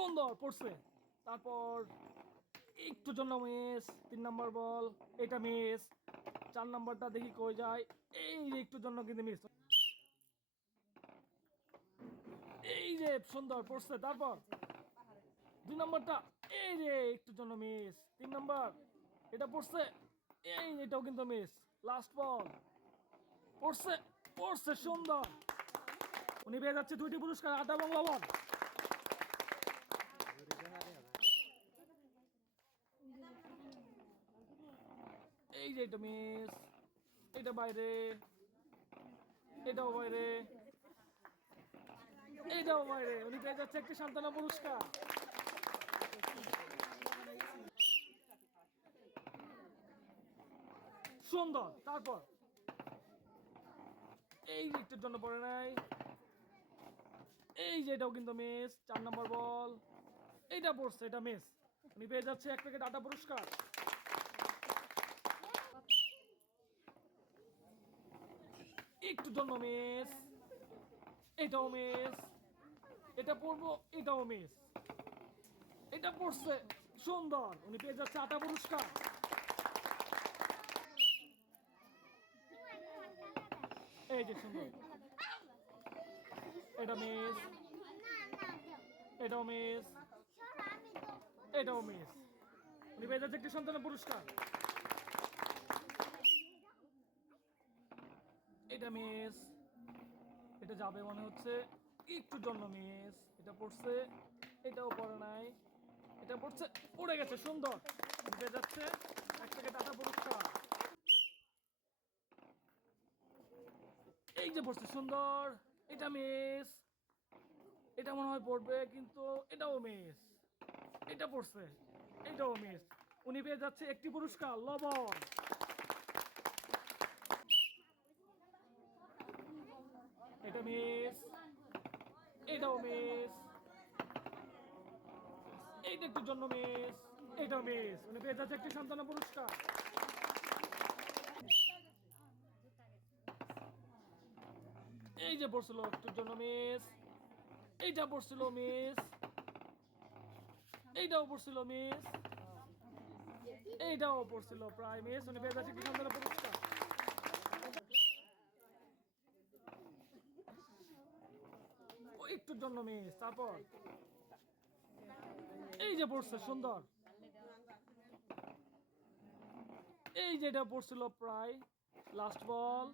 সুন্দর পড়ছে। তারপর একটু জন্য মিস, তিন নম্বর বল, এটা মিস, চার নম্বরটা দেখি কই যায়। এই যে একটু জন্য কিন্তু মিস। এই যে সুন্দর পড়ছে, তারপর দুই নম্বরটা, এই যে একটু জন্য মিস, তিন নম্বর, এটা পড়ছে, এই এটাও কিন্তু মিস লাস্ট বল পড়ছে পড়ছে সুন্দর। উনি পেয়ে যাচ্ছে দুইটি পুরস্কার, আটা এবং লবণ এই যে এটা মিস, এটা বাইরে, এটাও বাইরে এইটাও বাইরে। উনি পেয়ে যাচ্ছে একটি সান্ত্বনা পুরস্কার। সুন্দর, তারপর। এই যে একটুর জন্য পড়ে নাই। এই যে এটাও কিন্তু মিস, চার নম্বর বল। এইটা পড়ছে, এটা মিস। উনি পেয়ে যাচ্ছে এক প্যাকেট আটা পুরস্কার। একটু জন্য মিস এটাও মিস এটা পড়ব এটাও মিস এটা পড়ছে সুন্দর। উনি পেয়ে যাচ্ছে আটা পুরস্কার। এই যে সুন্দর। এটা মিস এটাও মিস এটাও মিস উনি পেয়ে যাচ্ছে একটি সন্তানের পুরস্কার। এটা মিস এটা যাবে মনে হচ্ছে একটুর জন্য মিস এটা পড়ছে, এটাও পড়ে নাই, এটা পড়ছে, পড়ে গেছে, সুন্দর পেয়ে যাচ্ছে, এক থেকে টাটা এই যে পড়ছে, সুন্দর, এটা মিস এটা মনে হয় পড়বে, কিন্তু এটাও মিস এটা পড়ছে, এটাও মিস উনি পেয়ে যাচ্ছে একটি পুরস্কার, লবণ এটা মিস এটাও মিস এইটা একটু জন্য মিস এটাও মিস উনি পেয়ে যাচ্ছে একটি সান্ত্বনা পুরস্কার। এই যে পড়ছিল একটুর জন্য মিস এইটা পড়ছিল মিস এইটাও পড়ছিল মিস এইটাও পড়ছিল প্রায় মিস উনি পেয়ে যাচ্ছে কি সুন্দর পুরস্কার। একটুর জন্য, মিস। তারপর? এই যে পড়ছে, সুন্দর। এই যে এটা পড়ছিল প্রায় লাস্ট বল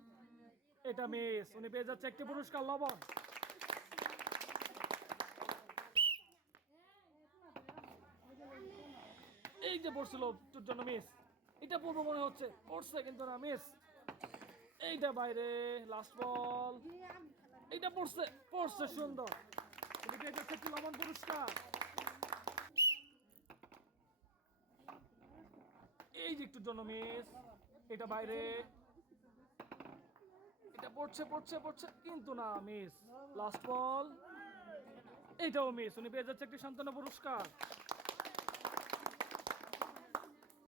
এটা মিস। উনি পেয়ে যাচ্ছে একটি পুরস্কার, লবণ। এই যে পড়ছিল তোর জন্য, মিস। এটা পূর্ব মনে হচ্ছে, পড়ছে কিন্তু না, মিস। এইটা বাইরে লাস্ট বল এইটা পড়ছে পড়ছে সুন্দর। উনি পেয়ে যাচ্ছে লবণ পুরস্কার। এই যে একটুর জন্য মিস, এটা বাইরে। এটা পড়ছে পড়ছে পড়ছে, কিন্তু না মিস লাস্ট বল এইটাও মিস, উনি পেয়ে যাচ্ছে একটি সান্ত্বনা পুরস্কার।